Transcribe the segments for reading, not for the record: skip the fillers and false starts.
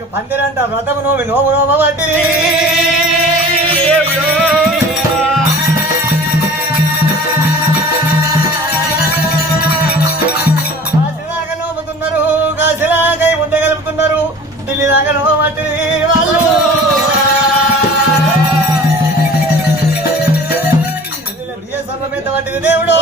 నాకు పందిరంట వ్రతము నోమి నోము నోమ వడ్డీ కాశీలాగా నోముతున్నారు, కాశీలాగా ఉండగలుగుతున్నారు, ఢిల్లీ దాకా నోమట్టి వాళ్ళు సర్వమేత వంటిది దేవుడు.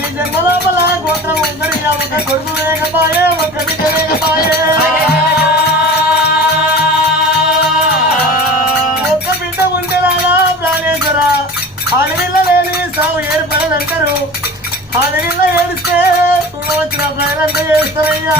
ఈ జన్మలోపల గోత్రం ఉందని ఒక కొడుకు వేగపాయే, ఒక బిడ్డ వేగపాయే, ఒక్క బిడ్డ ఉండేలాగా ప్రాణేశ్వర. ఆడవిల్ల లేని సాగు ఏర్పడనంటారు, ఆడవిల్ల ఏడిస్తే చూడవచ్చిన ప్రజలంతా చేస్తారయ్యా.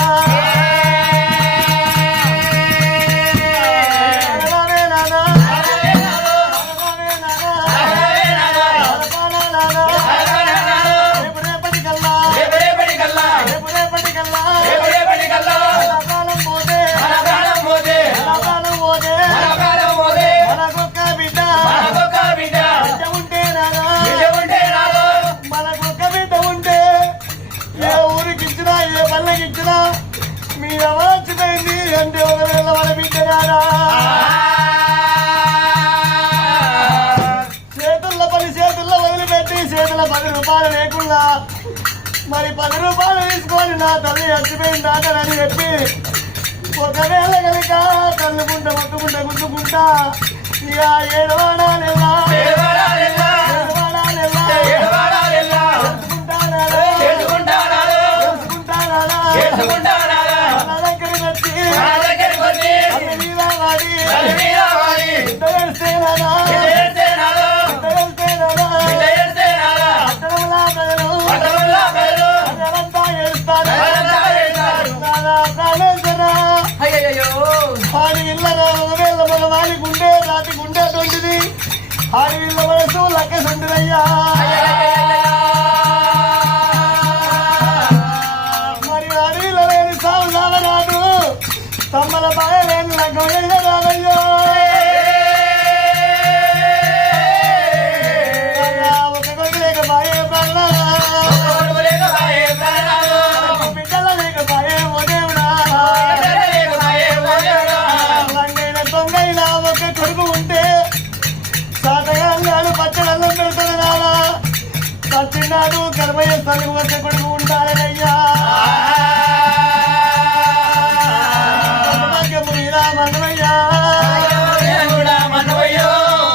మీరు అవాచిపోయింది అంటే ఒకవేళ వాళ్ళ బిడ్డనారా చేతుల్లో పని చేతుల్లో వదిలిపెట్టి చేతుల 10 రూపాయలు లేకుండా మరి 10 రూపాయలు తీసుకొని నా తల్లి చచ్చిపోయిందాటని చెప్పి ఒకవేళ కనుక తల్లుకుంటా మొత్తుకుంటా గుర్తుకుంటా ఇక ఏడవాడాలెల్లా ఆడవిల్ల మనసు లెక్కసుంటుందయ్యా. మరి అడవిలో లేని సాగు సాగరాదు, తమ్మల బాయ లేని లగ్గం రాదయ్యో. ఒక కొడుకు లేక బాయే ప్రాణాలా, బిడ్డల లేక బాయే ఓ దేవుడా, పట్టినాడు కర్మయ్య తల్లి వద్ద కొడుకు ఉండాలయ్యా భాగ్యము మీద మన్నవయ్యా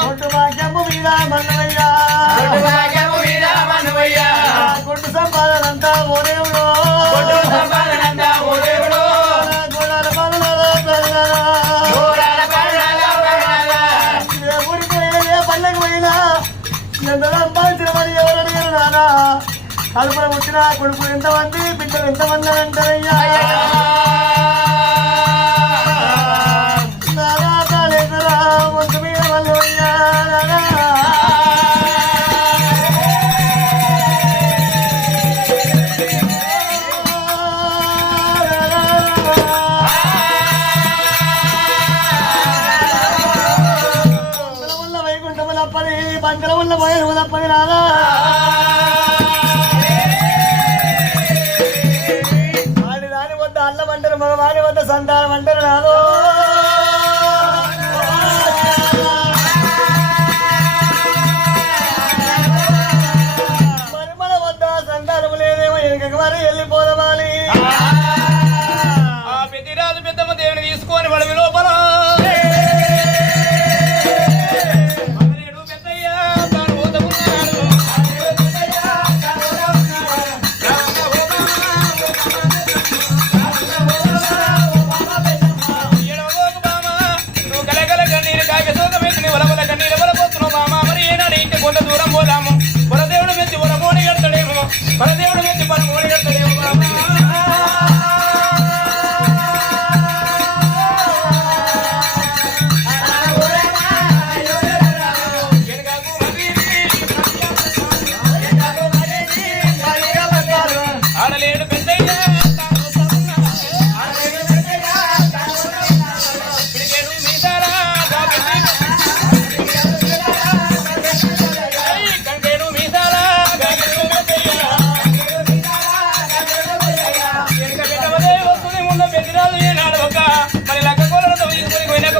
కొట్టు భాగ్యము మీద మన్నవయ్యా కొట్టు సంపాదనంతా ఓ దేవుడు గోడాల ఊరికి పోయినా పల్లెకి పోయినా ఎంత సంపాదించిన మరి ఎవరు అడిగారు నానా కడుపున పుట్టిన కొడుకు ఎంతమంది బిడ్డలు ఎంతమంది అని అంటారయ్యా నానా కాలేదరా వంతు మీద వాళ్ళు అయ్యా నానా వైకుంఠములప్పది బంకల ఉన్న పోయేది రాదా వాడి దాని వద్ద అల్లం అంటారు మగవాడి వద్ద సంతానం అంటారు రాదు మరి మన వద్ద సంతానము లేదేమో ఎనకకి మరి వెళ్ళిపోదవాలి పెద్దిరాజు పెద్దమ్మ దేవుని తీసుకొని వాళ్ళ లోపల దూరం పోదాము పరదేవుడు మెచ్చి పొరమోని కడతాడేమో పరదేవుడు మెచ్చి పరమోని కడతాడేమో ఆడలేడు పెద్దయ్యా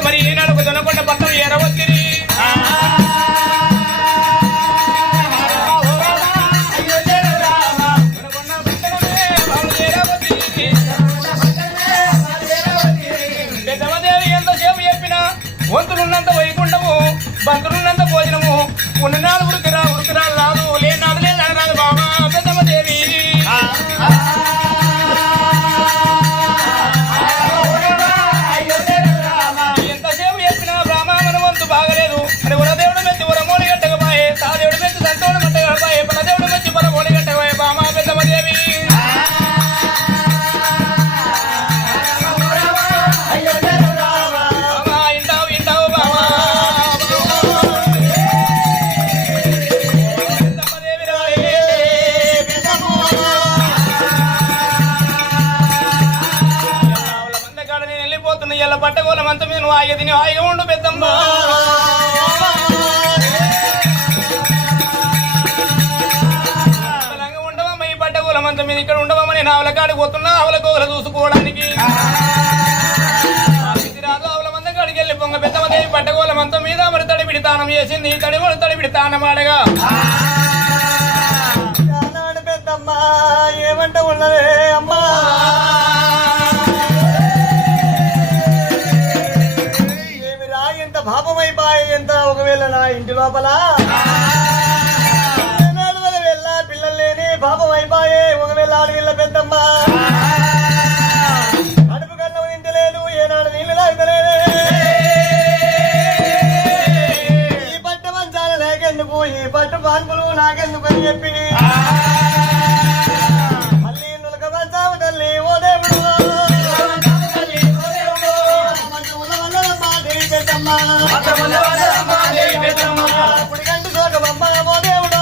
మరి ఈనాడు దొనకొండ పట్టణం ఎరవత్తిరి పెద్దమదేవి ఎంతసేపు చెప్పినా వంతులున్నంత వైకుంఠము బంతులున్నంత భోజనము ఉన్ననాడు ఉడికిరా రాదు లేనాడు లేదు రాదు బాబా పెద్దమదేవి బాగలేదు అని ఉరదేవుడు మెచ్చి ఉరమోడి గట్టకపోయే తాదేవుడు మెచ్చి సంతోడు గట్టకపోయే పలదేవుడు మెచ్చి పరమోడి గట్టకపోయే బామా పెద్దమదేవి ఇంటావు బామా పెద్దమదేవి రాయే మంద కాడ నేను వెళ్ళిపోతున్నా ఇలా పట్టగోళం అంత మీద నువ్వు ఆగే తిని హాయిగా ఉండు పెద్దమ్మ ఉండవమ్మ ఈ పట్టగోళం అంత మీద ఇక్కడ ఉండవమ్మ నేను ఆవుల కాడికి పోతున్నా ఆవుల కోగల చూసుకోవడానికి రాదు ఆవుల మంద కాడికి వెళ్ళి పొంగ పెద్దమదేవి పట్టగోళం అంత మీద మరి తడిపిడి తానం చేసింది తడిపిడి తానం ఆడగా పెద్దమ్మ ఏమంట ఉన్నదే అమ్మా పాపమైపోయి ఎంత ఒకవేళ నా ఇంటి లోపల వెళ్ళ పిల్లలు లేని పాపం అయిపోయే ఒకవేళ ఆడవిల్ల పెద్దమ్మ అడుపు కన్నం నింటలేదు ఏనాడు నీళ్లు తాగుతలేదే ఈ పట్టు మంచాలు నాకెందుకు ఈ పట్టు పాన్పులు నాకెందుకు అని చెప్పి మళ్ళీ నులక మంచావు తల్లి ఓ దేవుడు పుడిగంటి సోగమమ్మ ఓ దేవుడు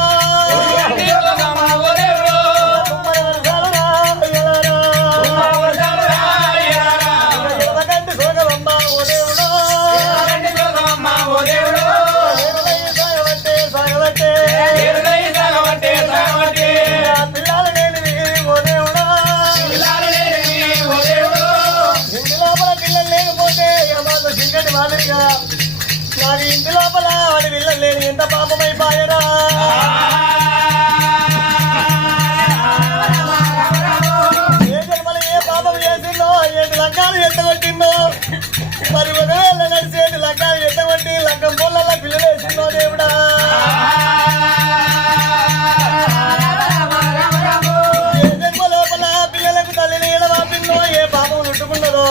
గంటి సోగమమ్మ ఓ దేవుడు సాగబట్టే పిల్లలు లేనివి ఓ దేవుడు ఇంటి లోపల పిల్లలు లేకపోతే మాకు సింగటి మాదిరిగా నాకు ఇంటి లోపల వాడి పిల్లలు లేని ఎంత పాపమైపోయారా మరి ఒకవేళ నడిచేది లగ్గాలు ఎటువంటి లగ్గం పొల్ల పిల్లలు వేసిందో దేవుడా లోపల పిల్లలకు తల్లిని ఎడవాపిందో ఏ పాపం చుట్టుకున్నదో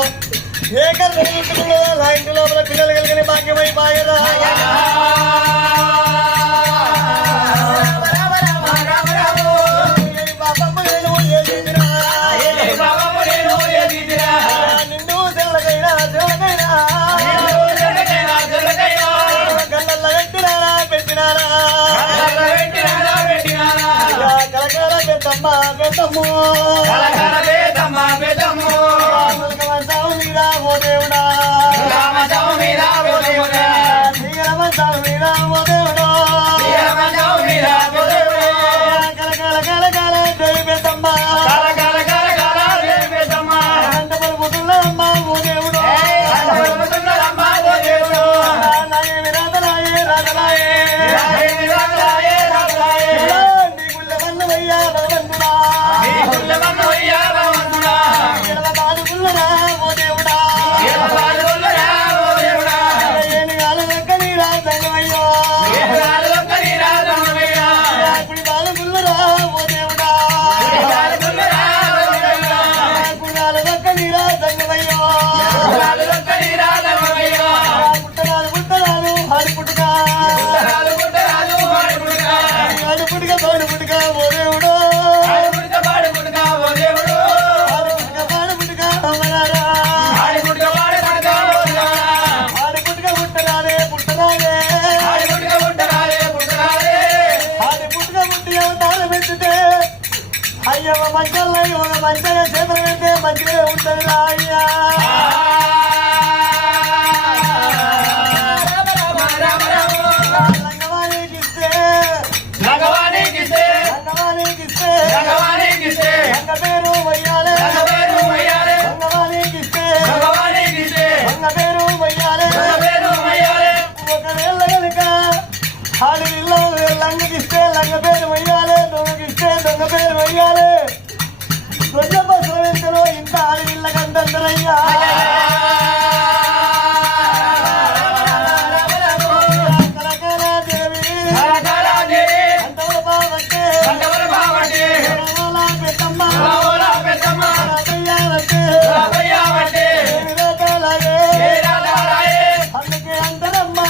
ఏ కర్మ చుట్టుకున్నదో నా ఇంటి లోపల పిల్లలు కలిగిన భాగ్యమైపోయారా నిండు తెల్లకైనా తెల్లకైనా గల్లల్ల పెట్టినారా కలకాల పెద్దమ్మ పెద్దమ్ము సాగు మీరా ఓ దేవుడా సాగు మీరా ఓ దేవుడా కలకాల దేవి పెద్దమ్మ అయ్యవ మంచల్లో ఒక మంచిగా చేతులు పెడితే మంచిగా ఉంటుంది అయ్యా లంగవాణికిస్తే లంగ పేరు వయ్యాలే లంగవాణికిస్తే లంగ పేరు వయ్యాలే ఒకవేళ కనుక ఆడిలో లంగకిస్తే లంగ పేరు వయ్యాలే దొంగకిస్తే దొంగ పేరు వయ్యాలే దొంగ బస్సుల వెంటలో ఇంత ఆడిళ్ళ కంటారయ్యా అందుకే అంటారమ్మా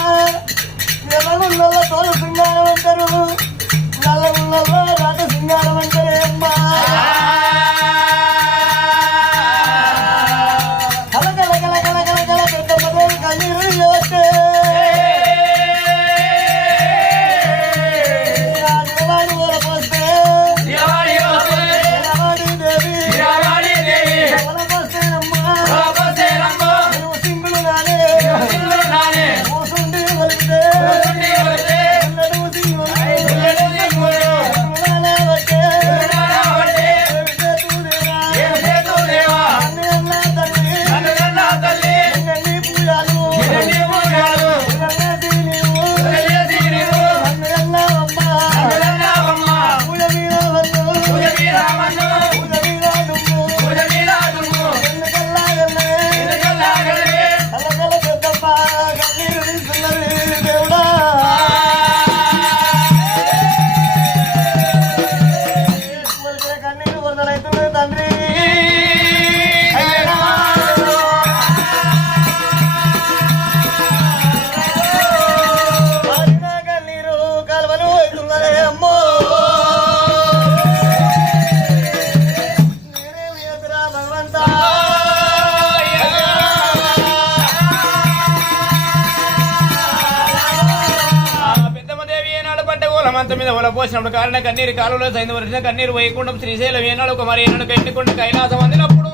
ఎర్రగుళ్ళలో తోలు సింగారం అంటారు నల్లగుళ్ళలో రాట సింగారం అంటారే అమ్మా కలకల పెద్దమ్మతో కన్నీరు వచ్చే నిలవాడి ఊరపోస్తే మంత మీద ఒల పోసినప్పుడు కారణ కన్నీరు కాలువలో సైంధ వరిసిన కన్నీరు వైకుంఠం శ్రీశైలం ఏనాడు కుమారి ఏనాడు కన్నికొండ కైలాసం అందినప్పుడు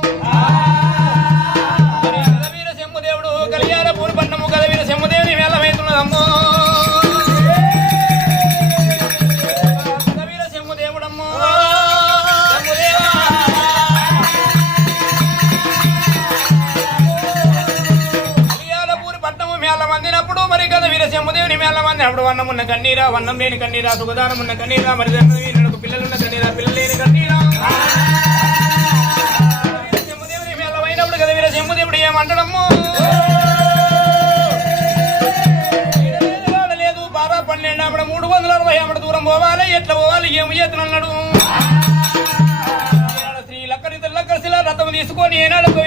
కదవీర శంభుదేవుడు కలియార పూర్పన్నము కదవీర శంభుదేవుని వేలమైతున్నదమ్మో కదవీర శంభుదేవుడమ్మో కలియార పూర్పన్నము మేళ మందినప్పుడు మరి కదవీర శంభుదేవుని మేళ మందినప్పుడు వన్నమున్న కన్నీరా వన్నం లేని కన్నీరా సుగదానం ఉన్న కన్నీరా మరి వీళ్ళకు పిల్లలున్న కన్నీరా పిల్లలు లేని కన్నీరా శంభుదేవుని మేళమైనప్పుడు కదా వీర శంభుదేవుడు ఏమంటాడమ్మో దూరం పోవాలి ఎట్లా పోవాలి ఏమి చేతున్నాడు శ్రీ లక్కరి లక్కరిశిల రథం తీసుకొని ఏనాడుకో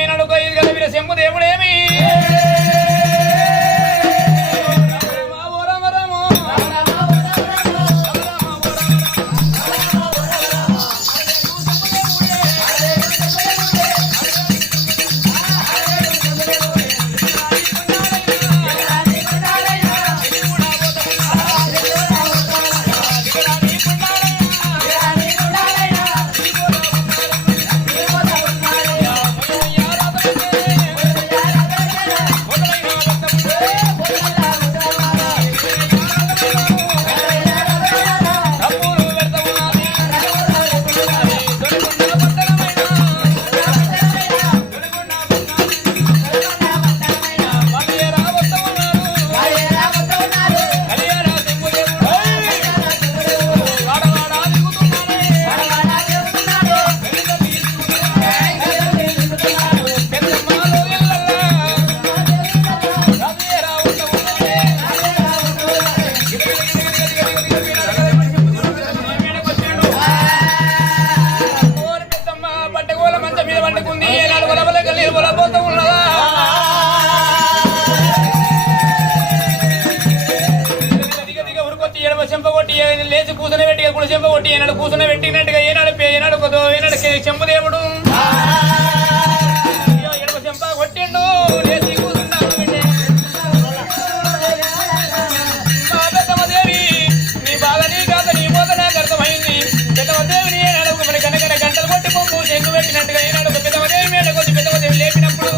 ఇది కదా వీర శంభుదేవుడేమి లేచి కూర్చుని పెట్టి కుడి చెంప కొట్టి ఏనాడు కూర్చుని పెట్టినట్టుగా ఏనాడు కొద్దో ఏనాడు చెంపదేవుడు ఎడమ చెంప కొట్టిండు లేచి కూర్చున్నాడు పెద్దమదేవి నీ బాధ నీ కాదు నీ మోత నాకు అర్థమైంది పెద్దమదేవిని ఏనాడు మరి కనకన గంటలు కొట్టి పొంగు చెంగు పెట్టినట్టుగా ఏనాడు పెద్దమదేవి మీద కొద్ది పెద్దమదేవి లేపినప్పుడు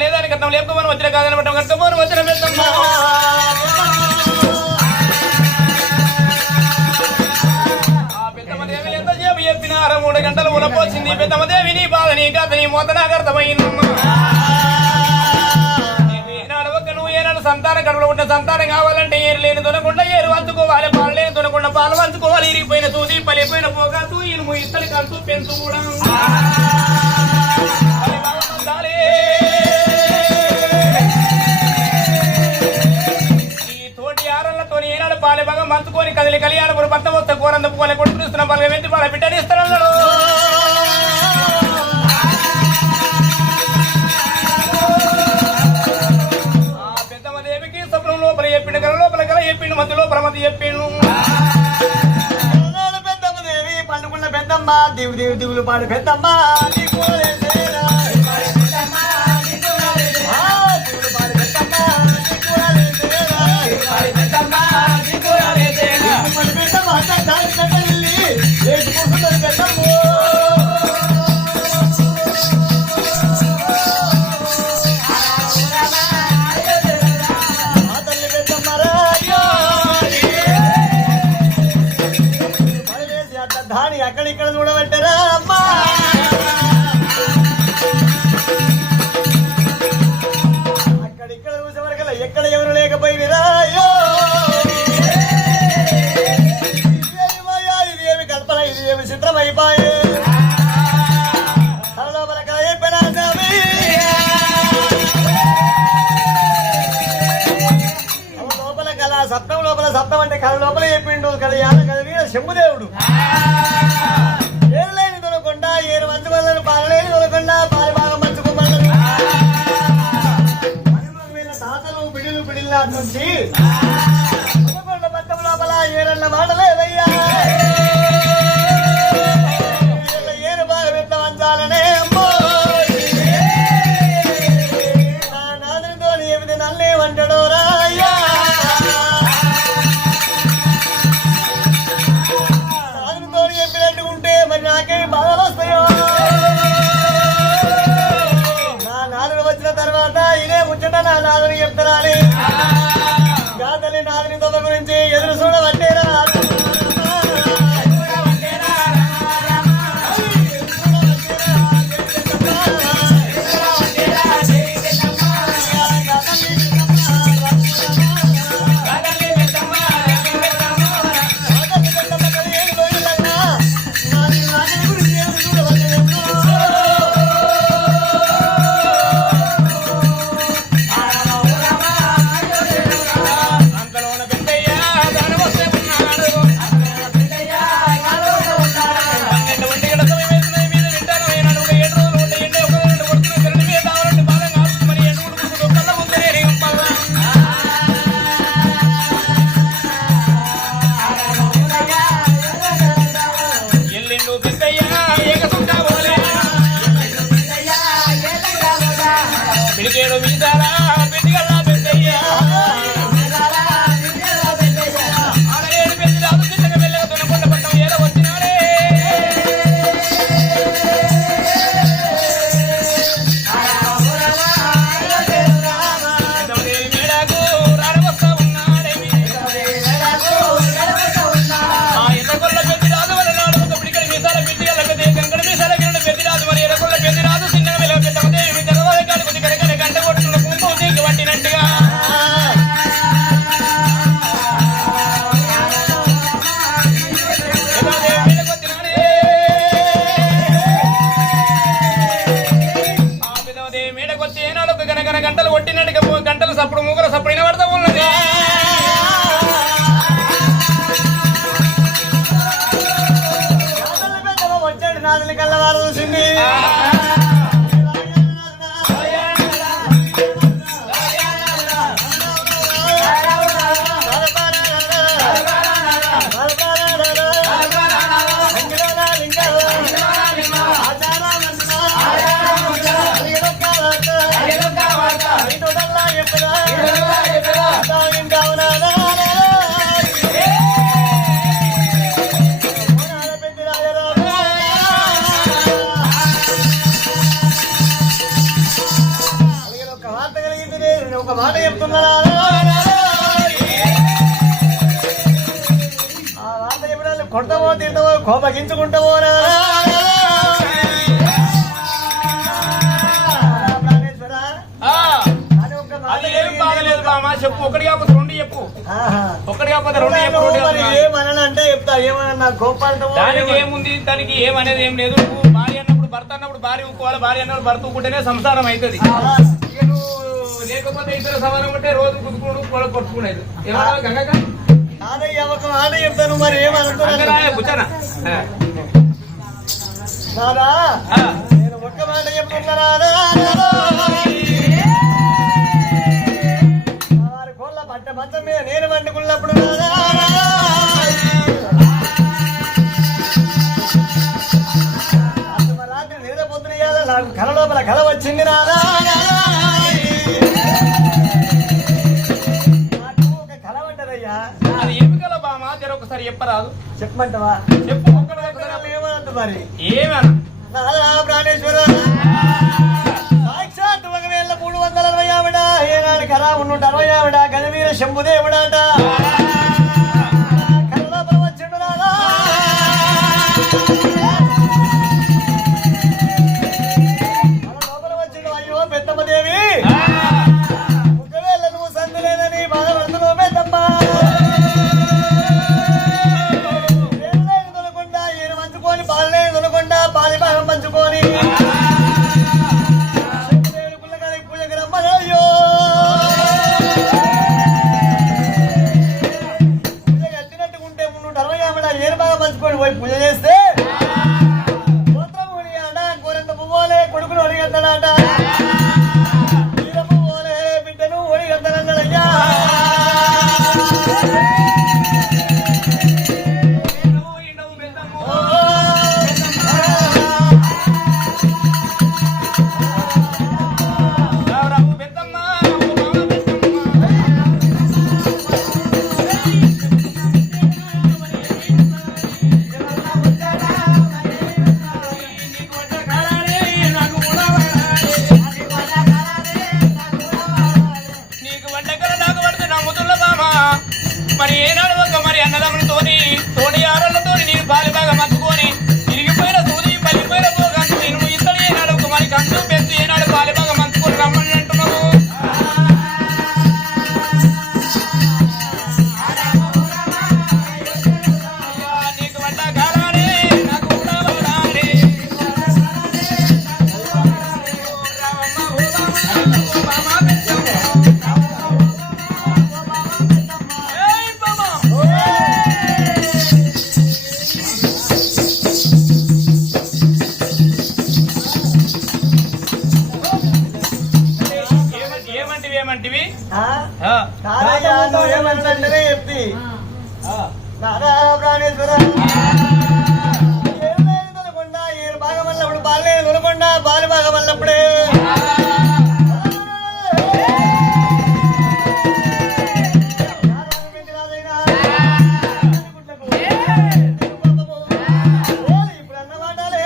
లేదని కట్టం లేపుకోమని వచ్చిన కాదని పట్టం కట్టుకోమని వచ్చిన పెద్దమ్మ పెద్దమ్మదేవి ఎంతసేపు చెప్పిన 3 గంటలు ఉలపోసింది పెద్దమ్మదేవి నీ బాధ నీ కథ నీ మొత్తం నాకు అర్థమైందమ్మా ఏనాడు ఒక్క నువ్వు ఏనాడు సంతానం కడుపులో ఉంటే సంతానం కావాలంటే ఏరు లేని దునకుండా ఏరు వంచుకోవాలి పాలు లేని దునకుండా పాలు వంచుకోవాలి ఇరిగిపోయిన సూది పలిపోయిన పోగాతూ ఇనుము ఇత్తడి కలుతూ పెంచు కూడా పాలే బాగా మంచుకొని కదిలి కళ్యాణపురం భర్త వస్తే కూరంద పోలే కొట్టుకునిస్తున్న పలక వెంటి వాళ్ళ బిడ్డనిస్తాడు పెద్దమ్మదేవికి స్వప్నం లోపల చెప్పిండు గల లోపల గల చెప్పిండు మధ్యలో ప్రమతి చెప్పిండు పెద్దమ్మదేవి పండుకున్న పెద్దమ్మ దివులు పాడు పెద్దమ్మ దాని అక్కడిక్కడ చూడబట్టారా అమ్మా అక్కడిక్కడ చూసేవరకల్లా ఎక్కడ ఎవరు లేకపోయినరా ఇదేమి కల్పన ఇదేమి చిత్రమైపోయే లోపల కళ సప్తం లోపల సప్తం అంటే కళ లోపల చెప్పిండు కళ్యాణ కదవి శంభుదేవుడు ఏరు లేని దొరకుండా ఏరు మంచి వల్లని పాలలేని దొరకుండా పాలు బాగా మంచుకోమన్నారు తాతలు బిడిల్ నాటి నుంచి పట్టం లోపల ఏరన్న మాటలేదయ్యా ఏరు బాగా పెట్ట వంచాలనే అమ్మో నా నాదునితో ఏమిటి నన్నే వంటడో రాయ్యా నాదునితో నాదుని కళ్ళవారు చూసింది ఒక మాట చెప్తున్నా ఆ మాట చెప్పడాలు కొడతావో తింటావో కోపగించుకుంటావో చెప్పు ఒకటి కాకపోతే రెండు చెప్పు ఒకటి కాకపోతే రెండు చెప్పు ఏమనంటే చెప్తా ఏమన్నా కోపాలతో దానికి ఏముంది దానికి ఏమనేది ఏం లేదు నువ్వు భార్య అన్నప్పుడు భర్త అన్నప్పుడు భార్య ఊకోవాలి భార్య అన్నప్పుడు భర్త ఊకుంటేనే సంసారం అవుతుంది లేకపోతే ఇద్దరు సమానం ఉంటే రోజు కుదుకుడు కొట్టుకునేది ఏమన్నా గంగక ఒక మాట చెప్తాను మరి ఏమనుకున్నా నేను ఒక్క మాట చెప్తున్నా వారి కోళ్ళ పట్ట మంచం మీద నేను వండుకున్నప్పుడు రాత్రి నిద్రపోతున్న నాకు కళ లోపల కళ వచ్చింది నాకు ఒక కళ పడ్డదయ్యా అది ఏమి కల బామా జర ఒకసారి చెప్పరాదు చెప్పమంటావా చెప్పు ఏమనంత మరి ఏమన్నా ప్రాణేశ్వర సాక్షాత్ 1360 ఆవిడ ఏనాడు కరా ఉన్నట్టు 60 ఆవిడ గజవీర శంభుదేవుడాట కళ్ళలోపల వచ్చిండు రాదా లోపల వచ్చిండు అయ్యో పెద్దమ్మదేవి ఒకవేళ నువ్వు సంధి లేదని బాధపడుతున్నావు పెద్దమ్మ దొరకుండా ఈయన మంచుకొని పాలనే దొరకుండా పాలి భాగం పంచుకొని పూజకి రమ్మనయ్యో పూజ కట్టినట్టుకుంటే 360 ఆవిడ ఏరు బాగా పంచుకొని పోయి పూజ చేస్తే గోత్రముడి ఆట గోరెంత పువ్వులే కొడుకును ఒడిగద్దడాట వీర పువ్వులే బిడ్డను ఒడిగద్దనన్నాడయ్యా మరి ఏనాడు ఒక మరి అన్నదమ్ములతోని తోడి ఆరోళ్లతో నేను బాలి బాగా మర్చుకొని తిరిగిపోయిన సూది పల్లిపోయిన పోగాను నేను ఇతడు ఏనాడు ఒక మరి కంచు పెంచు ఏనాడు బాలి బాగా మంచుకొని రమ్మని అంటున్నావు నీకు వంట కాలానే నాకు కూడా వదలాలి ఏమంటివి ఏమంటే చెప్తి నారా ప్రాణేశ్వర దొరకుండా ఏరు బాగా వల్లప్పుడు బాలే దొరకుండా బాలి బాగా వల్లప్పుడే ఇప్పుడు అన్నమాటలే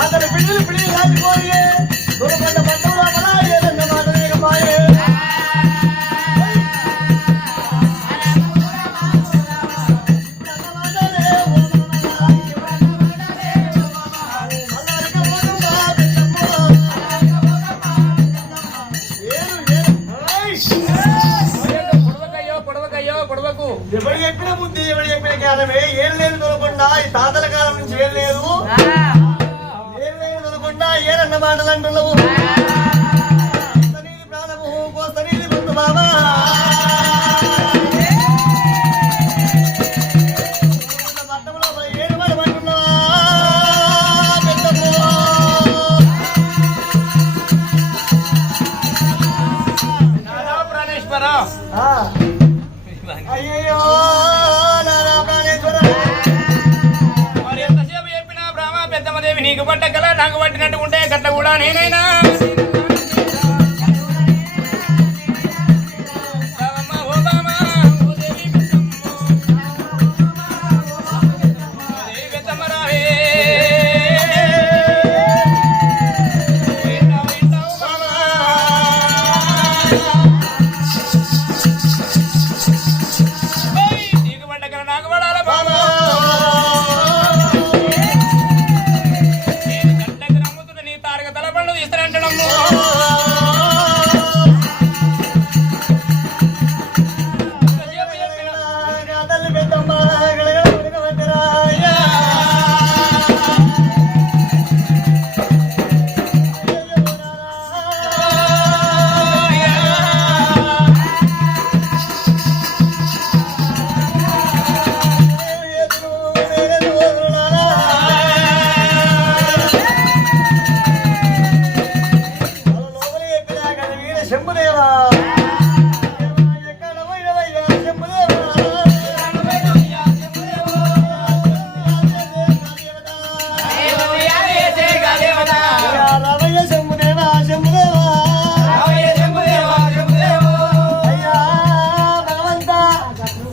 అతని పిల్లలు పిల్లలు రాజుకోయే దొరకంట పట్టం లోపల ఏదన్న మాట లేకపాయే ఎవరు చెప్పిన కాలమే ఏం లేదు దొరకకుండా ఈ తాతల కాలం నుంచి ఏం లేదు దొరకకుండా ఏరన్న మాటలు అంటున్నావు ప్రాణము కోస్తనీది ముందు బాబా అయ్యో నారా ప్రాణేశ్వర మరి ఎంతసేపు చెప్పినా బ్రాహ్మ పెద్దమ్మదేవి నీకు పట్ట కల నాకు పట్టినట్టు ఉంటే గట్ట కూడా నేనైనా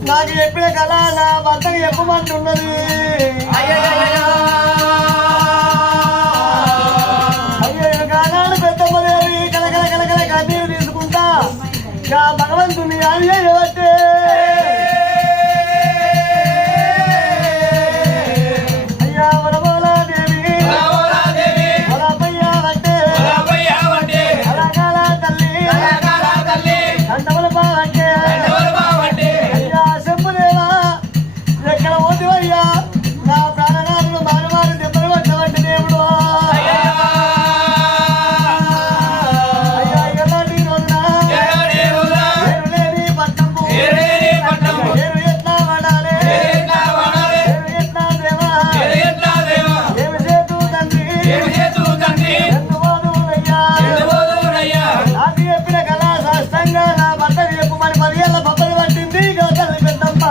నాకు చెప్పిన కళ నా భర్తకు చెప్పమంటున్నది అయ్యో కానాడు పెద్దమ్మదేవి కలకల కలకల కన్నీరు తీసుకుంటా నా భగవంతుని అయ్యే అయ్యా వరమోలాదేవి వరపయ్య వట్టే అలకాల తల్లి కంటముల బావట్టే ఎక్కడ పోతివయ్యా నా ప్రాణనాథులు మానవారు దెబ్బలు పట్టవంటి దేవుడు అయ్యా ఎలాంటి రోజున లేని పట్టము నేను ఎట్లా వాడాలి నేను ఎట్లా దేవా ఏమి చేతు తండ్రి ఎందువోదునయ్యా నాకు చెప్పిన కళా సాష్టంగా నా భర్తకు చెప్పమని 10 ఏళ్ళ బొబ్బలు పట్టింది తల్లి పెద్దమ్మ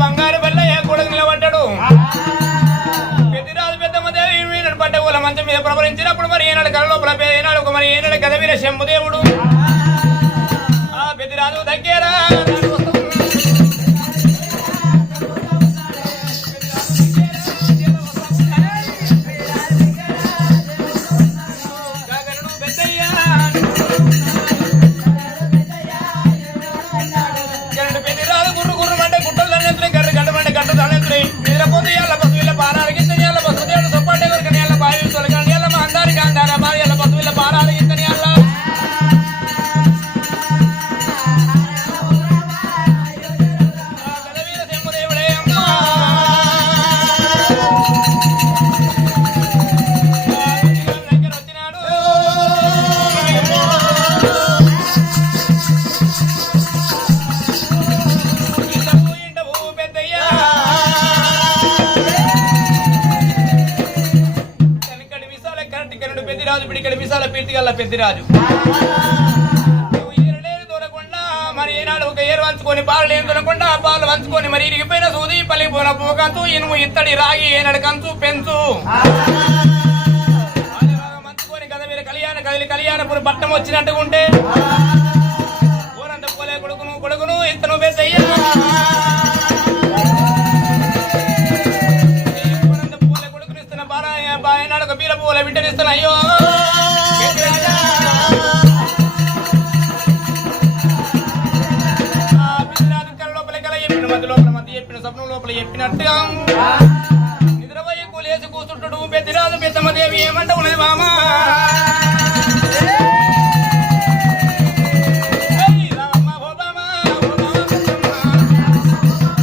బంగారు బల్ల కూడా నిలబడ్డాడు పెద్దరాజు పెద్దమ్మదేవి పడ్డ ఊల మంచం మీద ప్రవరించినప్పుడు మరి ఏనాడు కళ లోపల ఏనాడు మరి ఏనాడు కదవీర శంభుదేవుడు ఆ పెద్దరాజు దగ్గర పెద్దిరాజు పిడికడి విశాల పీర్తి గల్ల పెద్దిరాజు దొరకుండా మరి ఏనాడు ఒక ఏరు వంచుకొని పాలు లేని దొరకుండా పాలు వంచుకొని మరి ఇరిగిపోయిన సూది పలిగిపోయిన పూకంచు ఇనుము ఇత్తడి రాగి ఏనాడు కంచు పెంచు మంచుకొని కదా మీరు కళ్యాణపురి పట్టం వచ్చినట్టుగా ఉంటే ఊరంత పోలే కొడుకును ఇతను పెద్దయ్యా బాయనాడు ఒక బీర పువ్వుల బిడ్డనిస్తాను అయ్యో మధ్య లోపల మధ్య చెప్పిన స్వప్నం లోపల చెప్పినట్టుగా నిద్రపోయి కూలేసి కూర్చుంటాడు పెద్దరాజు పెద్దమ్మదేవి ఏమంట ఉన్నది మామా